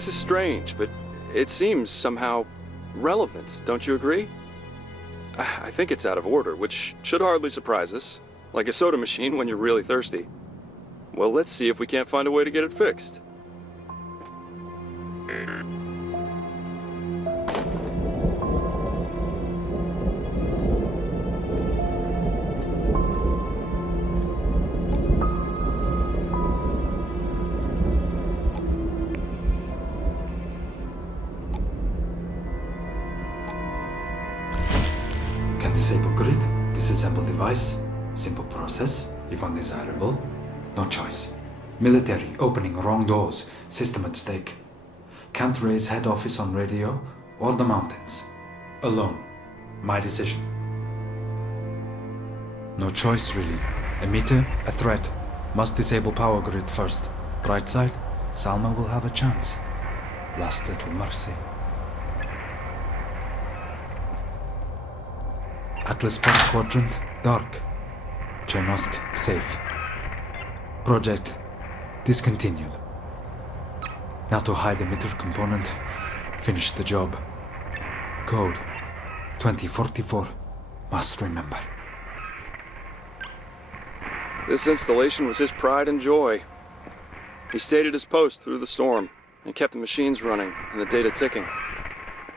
This is strange, but it seems somehow relevant, don't you agree? I think it's out of order, which should hardly surprise us. Like a soda machine when you're really thirsty. Well, let's see if we can't find a way to get it fixed. Can disable grid, disassemble device. Simple process, if undesirable. No choice. Military opening wrong doors, system at stake. Can't raise head office on radio or the mountains. Alone. My decision. No choice really. Emitter, a threat. Must disable power grid first. Bright side, Salma will have a chance. Last little mercy. Atlas Park Quadrant, dark. Chernosk, safe. Project, discontinued. Now to hide emitter component, finish the job. Code, 2044, must remember. This installation was his pride and joy. He stayed at his post through the storm and kept the machines running and the data ticking.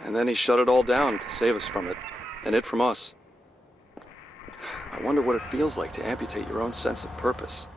And then he shut it all down to save us from it, and it from us. I wonder what it feels like to amputate your own sense of purpose.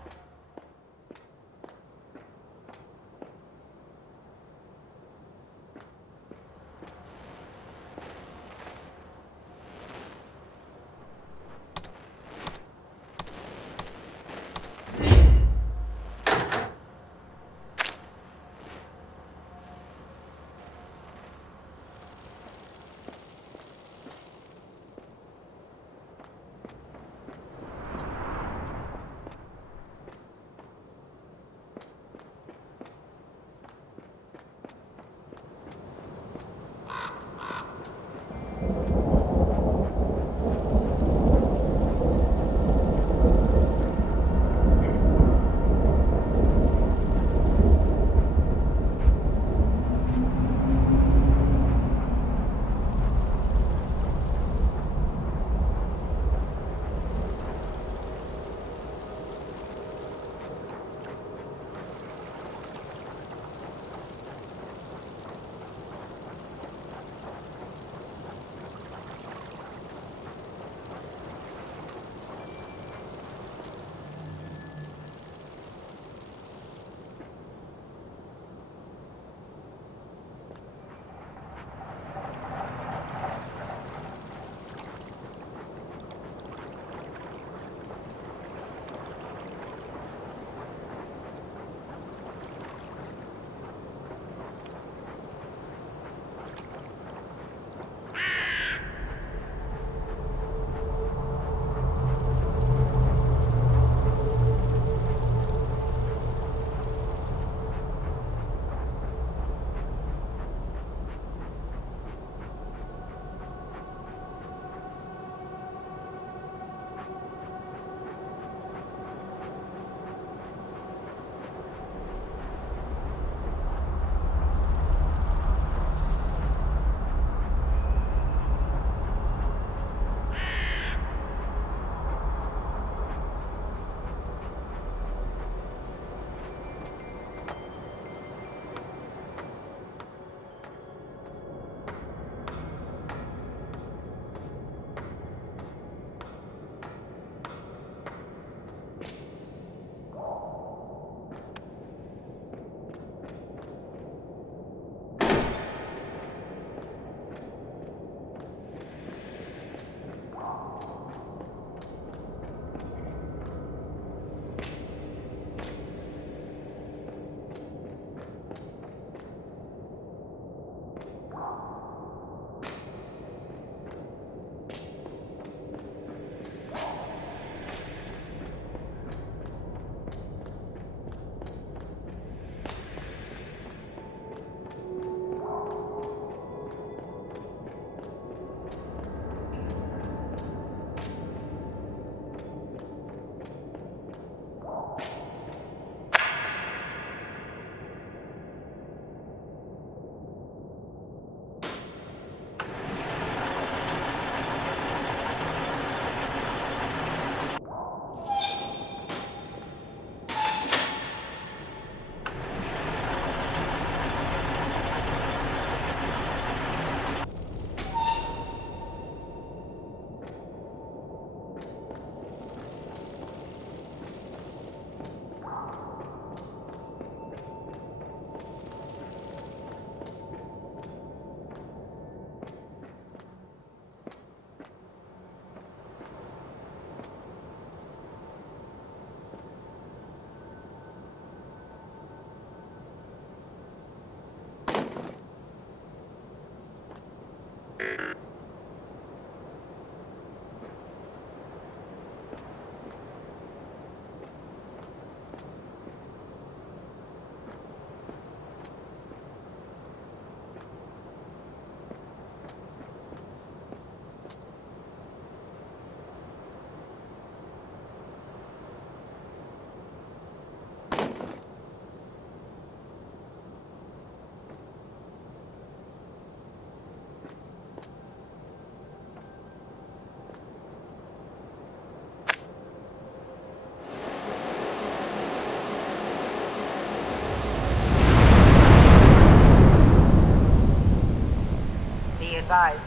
advised.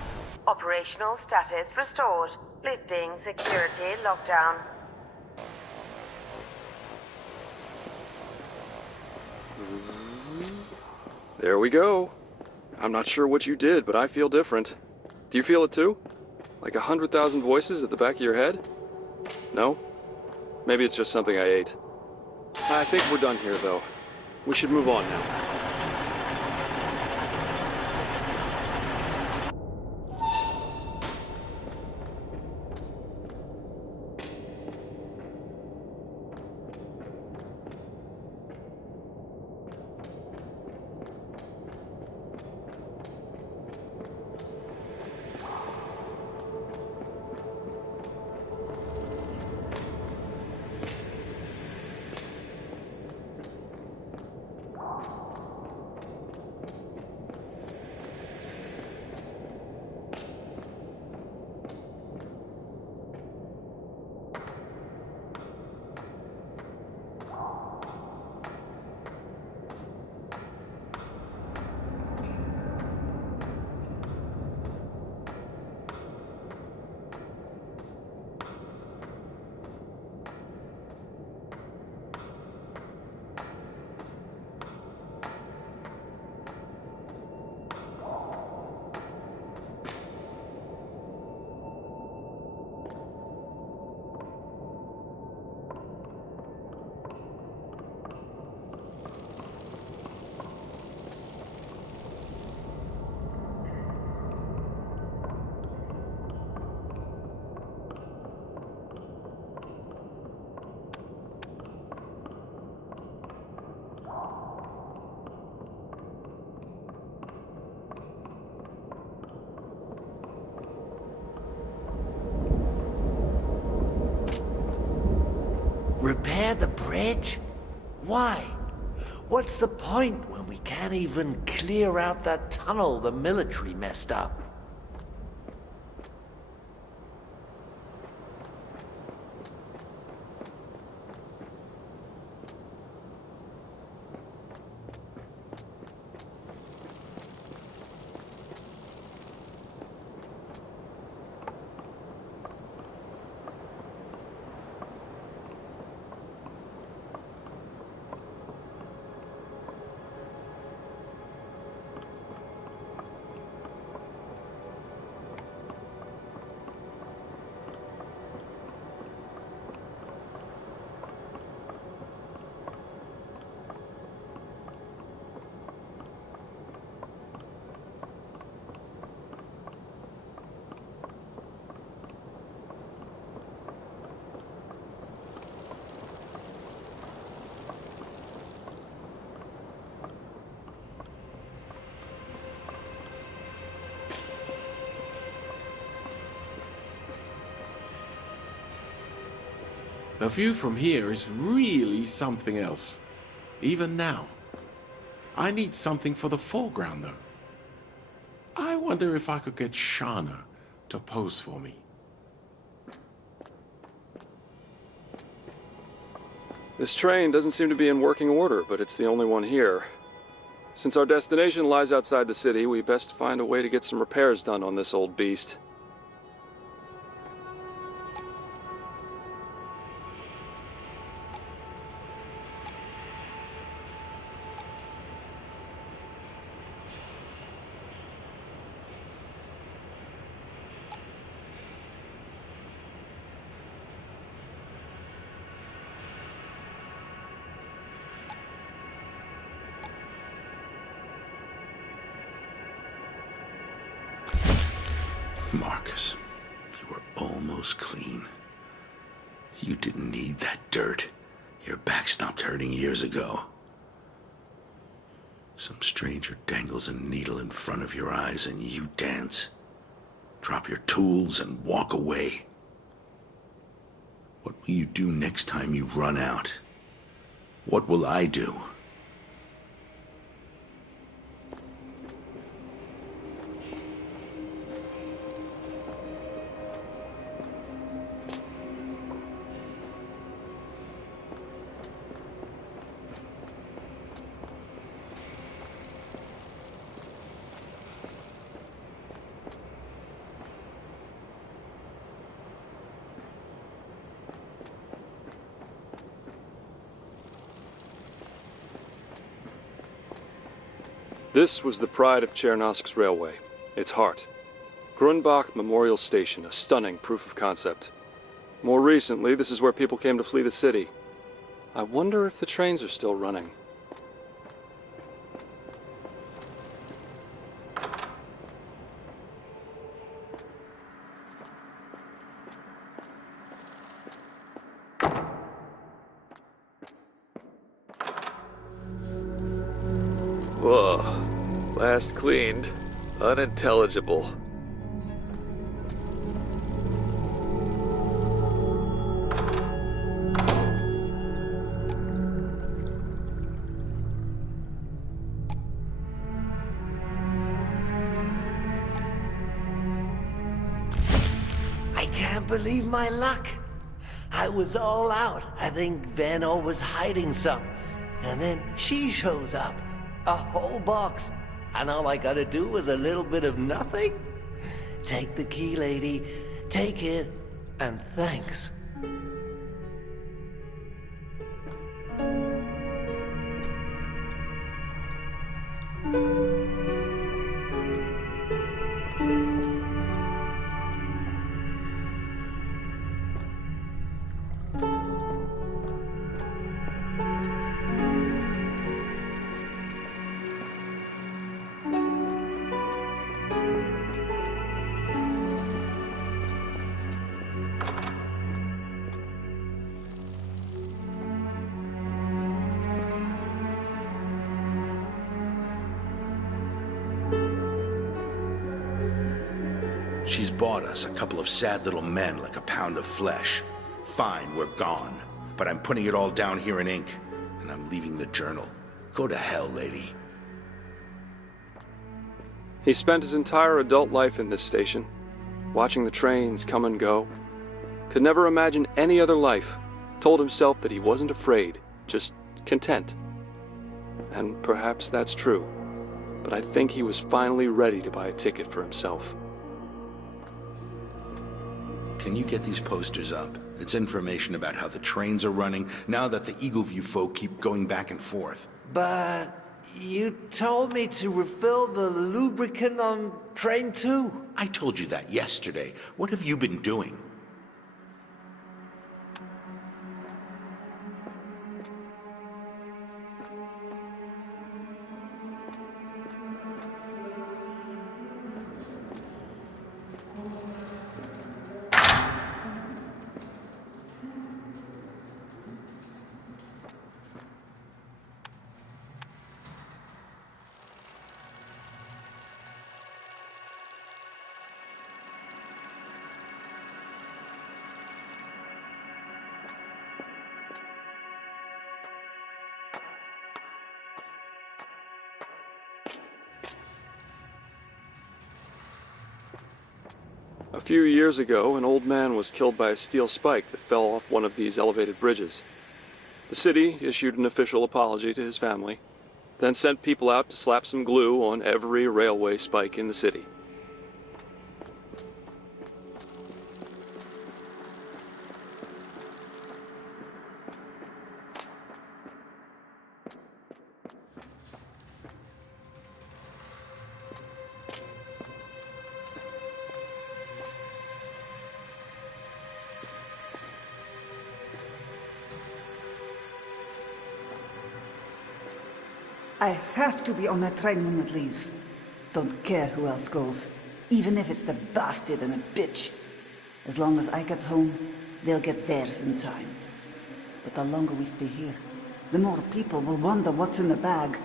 Operational status restored. Lifting security lockdown. There we go. I'm not sure what you did, but I feel different. Do you feel it too? Like 100,000 voices at the back of your head? No? Maybe it's just something I ate. I think we're done here, though. We should move on now. Repair the bridge? Why? What's the point when we can't even clear out that tunnel the military messed up? The view from here is really something else. Even now. I need something for the foreground, though. I wonder if I could get Shana to pose for me. This train doesn't seem to be in working order, but it's the only one here. Since our destination lies outside the city, we best find a way to get some repairs done on this old beast. Marcus, you were almost clean. You didn't need that dirt. Your back stopped hurting years ago. Some stranger dangles a needle in front of your eyes and you dance. Drop your tools and walk away. What will you do next time you run out? What will I do? This was the pride of Chernosk's railway, its heart. Grunbach Memorial Station, a stunning proof of concept. More recently, this is where people came to flee the city. I wonder if the trains are still running. Whoa. Last cleaned. Unintelligible. I can't believe my luck. I was all out. I think Vano was hiding some. And then she shows up. A whole box. And all I gotta do was a little bit of nothing? Take the key, lady. Take it. And thanks. She's bought us a couple of sad little men like a pound of flesh. Fine, we're gone. But I'm putting it all down here in ink, and I'm leaving the journal. Go to hell, lady. He spent his entire adult life in this station, watching the trains come and go. Could never imagine any other life. Told himself that he wasn't afraid, just content. And perhaps that's true. But I think he was finally ready to buy a ticket for himself. Can you get these posters up? It's information about how the trains are running now that the Eagleview folk keep going back and forth. But you told me to refill the lubricant on train 2. I told you that yesterday. What have you been doing? A few years ago, an old man was killed by a steel spike that fell off one of these elevated bridges. The city issued an official apology to his family, then sent people out to slap some glue on every railway spike in the city. I have to be on that train when it leaves. Don't care who else goes, even if it's the bastard and a bitch. As long as I get home, they'll get theirs in time. But the longer we stay here, the more people will wonder what's in the bag.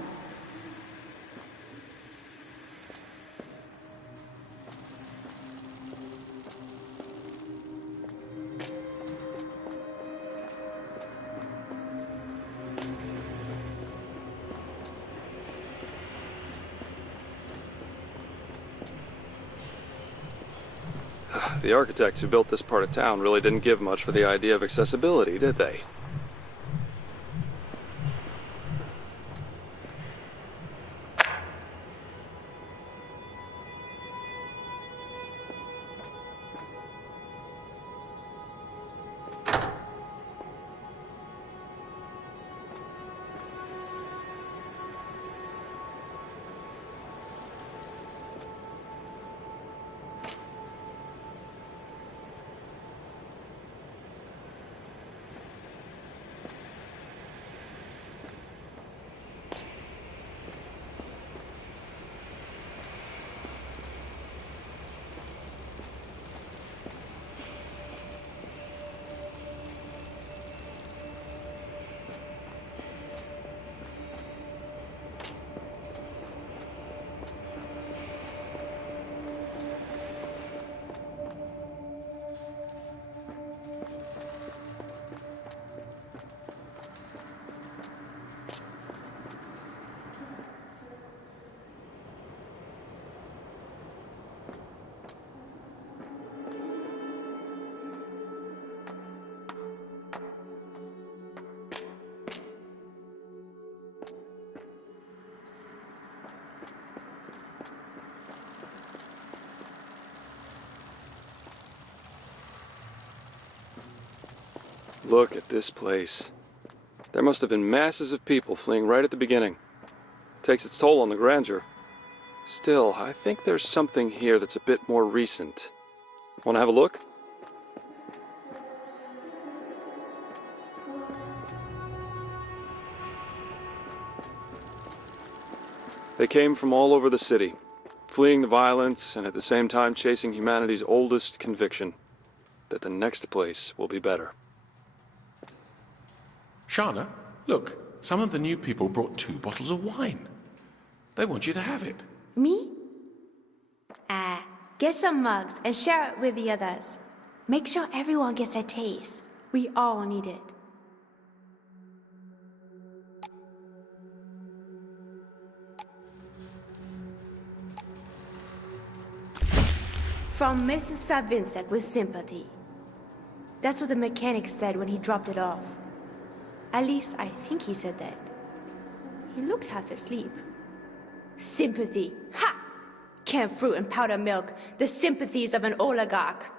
The architects who built this part of town really didn't give much for the idea of accessibility, did they? Look at this place. There must have been masses of people fleeing right at the beginning. Takes its toll on the grandeur. Still, I think there's something here that's a bit more recent. Want to have a look? They came from all over the city, fleeing the violence and at the same time chasing humanity's oldest conviction, that the next place will be better. Shana, look, some of the new people brought 2 bottles of wine. They want you to have it. Me? Get some mugs and share it with the others. Make sure everyone gets a taste. We all need it. From Mrs. Savinsek with sympathy. That's what the mechanic said when he dropped it off. At least, I think he said that. He looked half asleep. Sympathy. Ha! Canned fruit and powdered milk. The sympathies of an oligarch.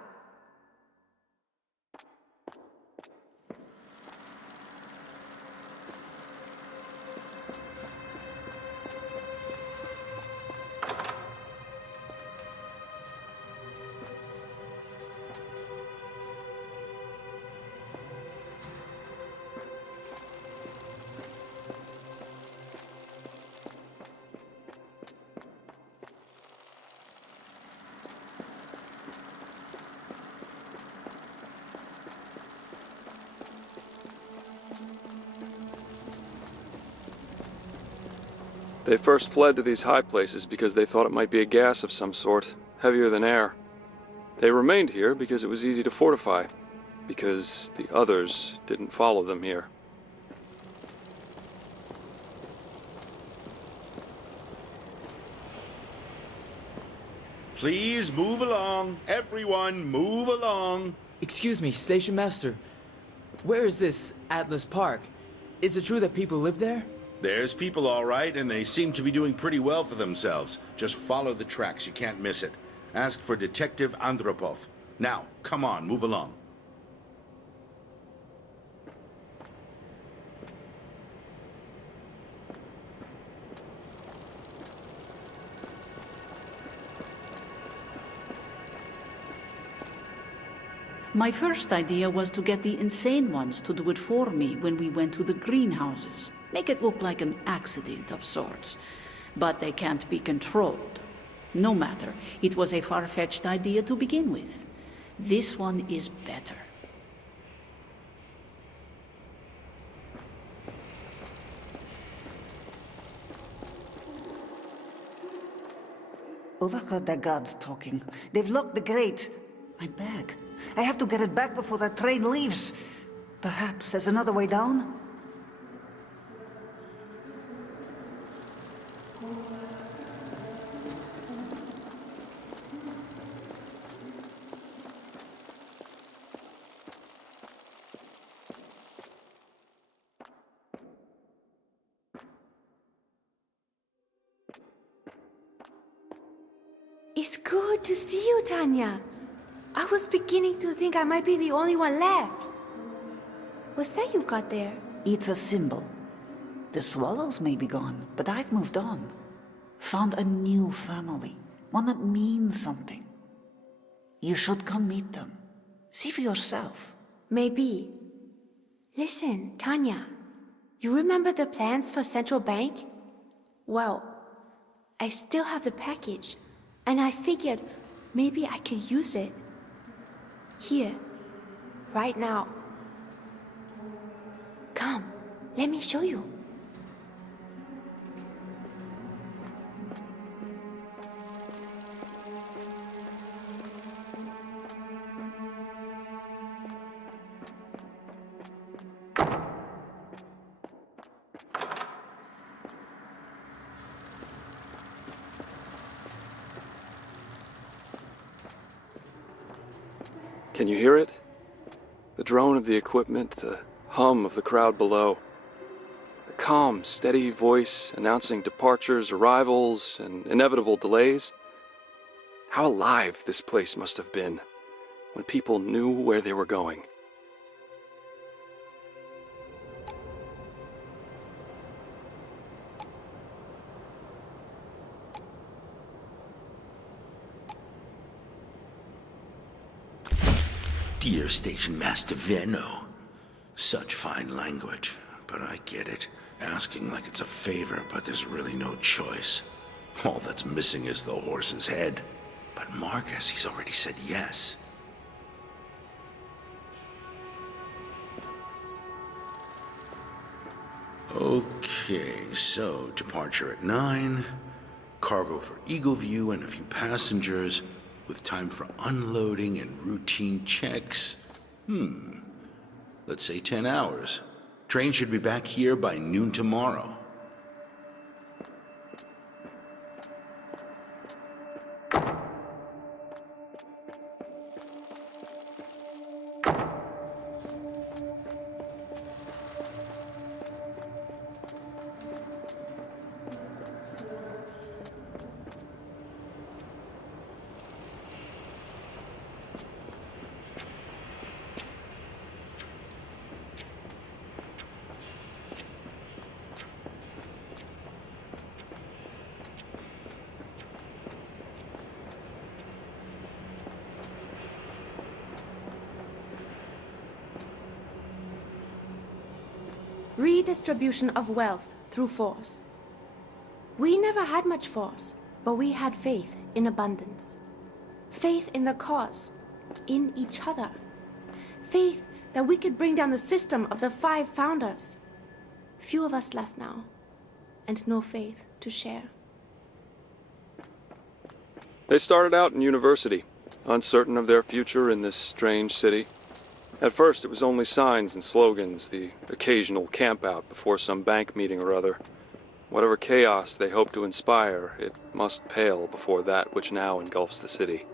They first fled to these high places because they thought it might be a gas of some sort, heavier than air. They remained here because it was easy to fortify, because the others didn't follow them here. Please move along. Everyone, move along. Excuse me, Station Master. Where is this Atlas Park? Is it true that people live there? There's people all right, and they seem to be doing pretty well for themselves. Just follow the tracks, you can't miss it. Ask for Detective Andropov. Now, come on, move along. My first idea was to get the insane ones to do it for me when we went to the greenhouses. Make it look like an accident of sorts. But they can't be controlled. No matter, it was a far-fetched idea to begin with. This one is better. Overheard the guards talking. They've locked the grate. My bag. I have to get it back before that train leaves. Perhaps there's another way down? It's good to see you, Tanya. I was beginning to think I might be the only one left. What's that you got there? It's a symbol. The swallows may be gone, but I've moved on. Found a new family, one that means something. You should come meet them. See for yourself. Maybe. Listen, Tanya. You remember the plans for Central Bank? Well, I still have the package, and I figured maybe I could use it. Here, right now. Come, let me show you. Can you hear it? The drone of the equipment, the hum of the crowd below. The calm, steady voice announcing departures, arrivals, and inevitable delays. How alive this place must have been when people knew where they were going. Dear Station Master Venno. Such fine language, but I get it. Asking like it's a favor, but there's really no choice. All that's missing is the horse's head. But Marcus, he's already said yes. Okay, so departure at 9, cargo for Eagle View and a few passengers, with time for unloading and routine checks. Let's say 10 hours. Train should be back here by noon tomorrow. Redistribution of wealth through force. We never had much force, but we had faith in abundance. Faith in the cause, in each other. Faith that we could bring down the system of the 5 founders. Few of us left now, and no faith to share. They started out in university, uncertain of their future in this strange city. At first, it was only signs and slogans, the occasional campout before some bank meeting or other. Whatever chaos they hoped to inspire, it must pale before that which now engulfs the city.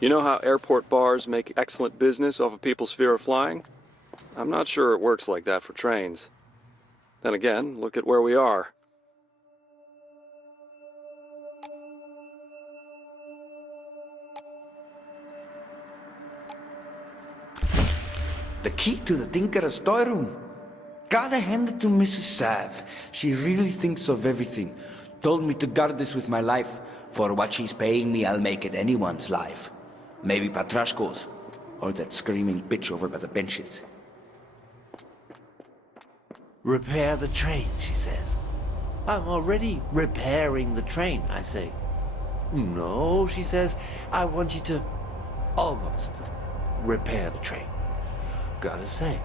You know how airport bars make excellent business off of people's fear of flying? I'm not sure it works like that for trains. Then again, look at where we are. The key to the Tinker's storeroom. Gotta hand it to Mrs. Sav. She really thinks of everything. Told me to guard this with my life. For what she's paying me, I'll make it anyone's life. Maybe Patrashko's. Or that screaming bitch over by the benches. Repair the train, she says. I'm already repairing the train, I say. No, she says, I want you to almost repair the train. Gotta say,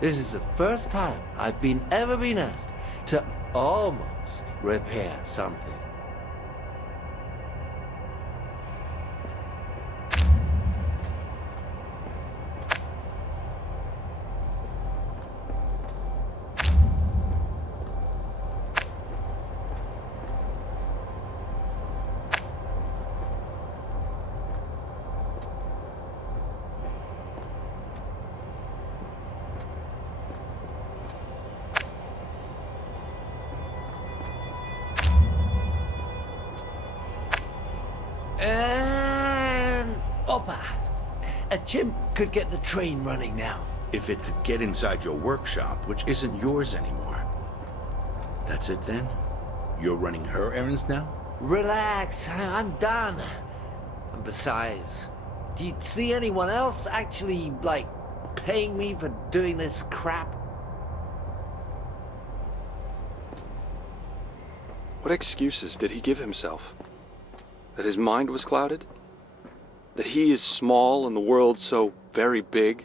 this is the first time I've ever been asked to almost repair something. And Opa, a chimp could get the train running now. If it could get inside your workshop, which isn't yours anymore. That's it then? You're running her errands now? Relax, I'm done. And besides, do you see anyone else actually, like, paying me for doing this crap? What excuses did he give himself? That his mind was clouded? That he is small and the world so very big?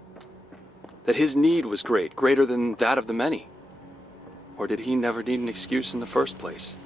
That his need was great, greater than that of the many? Or did he never need an excuse in the first place?